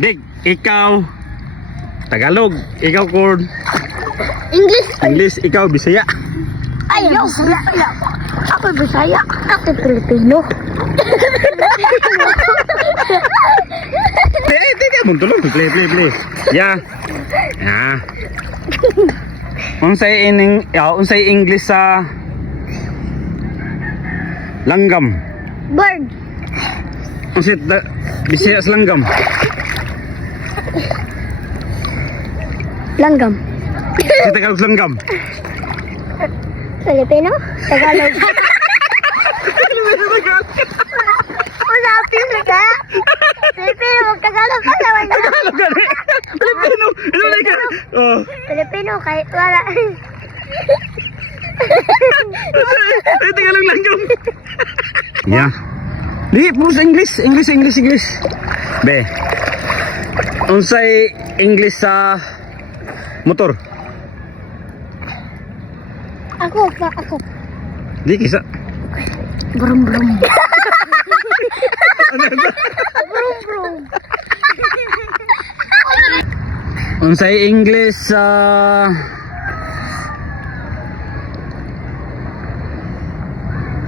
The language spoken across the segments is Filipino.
Dik, ikaw Tagalog, ikaw Corn. English. Ikaw Bisaya. Ayaw, Bisaya. Ako Bisaya. Ako Pilipino. Hindi mo tulog. Play. Yeah. Unsay English sa langgam. Bird. Unsay Bisaya sa langgam. Langgam. Unsay Tagalog sa langgam. Filipino? Tagalog. Usapin na ka? Filipino, Tagalog ka naman na. Tagalog gani. Filipino. Oh. Filipino, kahit wala. Ay, Tagalog langgam. Yeah. Di, puro sa English. Be. Unsay English sa motor. Ako. Di kisa. Brum. Brum. Unsay English sa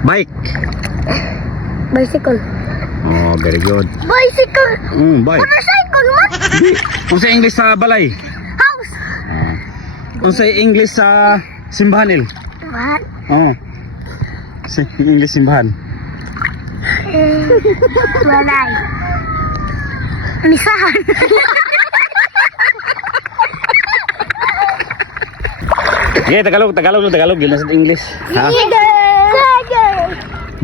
bike. Bicycle. Oh, very good. Bicycle. Bike. Motorcycle mo? Di. Unsay English sa balay. House. Unsay English sa simbahan. What? Oh. English simbahan. Walay. Misahan. Okay, Tagalog, gina sa English. Ha? Tiger.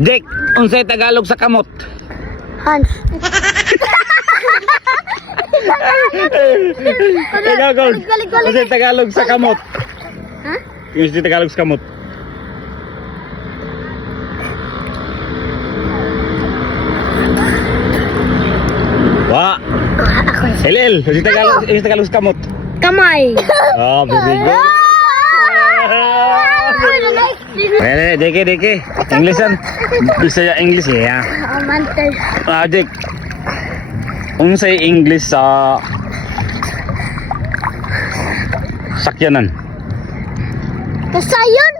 Jake, unsay Tagalog sa kamot? Hans. Tagalog. Galing. Unsay Tagalog sa kamot? Ha? Unsay Tagalog sa kamot? Wa. Elel, unsay Tagalog sa kamot? Kamay. Oh, very good. Pwede, deke. Englishan. Bisaya English ya. Mantel. Jake. Unsay English sa sakyanan? Kasayon.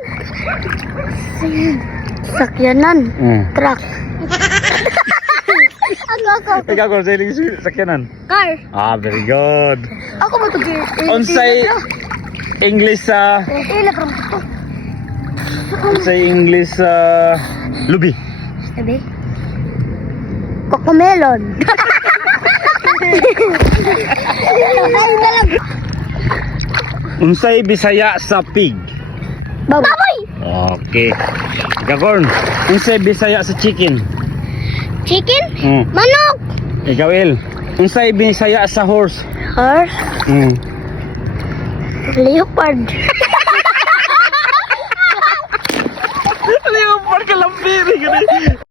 Sakyanan. Truck. Ako. Ikaw kung sa English sakyanan. Car. Very good. Ako mo to. Unsay English sa English sa lubi? Sabi? Cocomelon. Unsay Bisaya sa pig? Baboy. Okay. Gagorn, unsay Bisaya sa chicken? Chicken? Mm. Manok. Ikaw El, unsay Bisaya sa horse? Horse. Leopard. Leopard ka lang,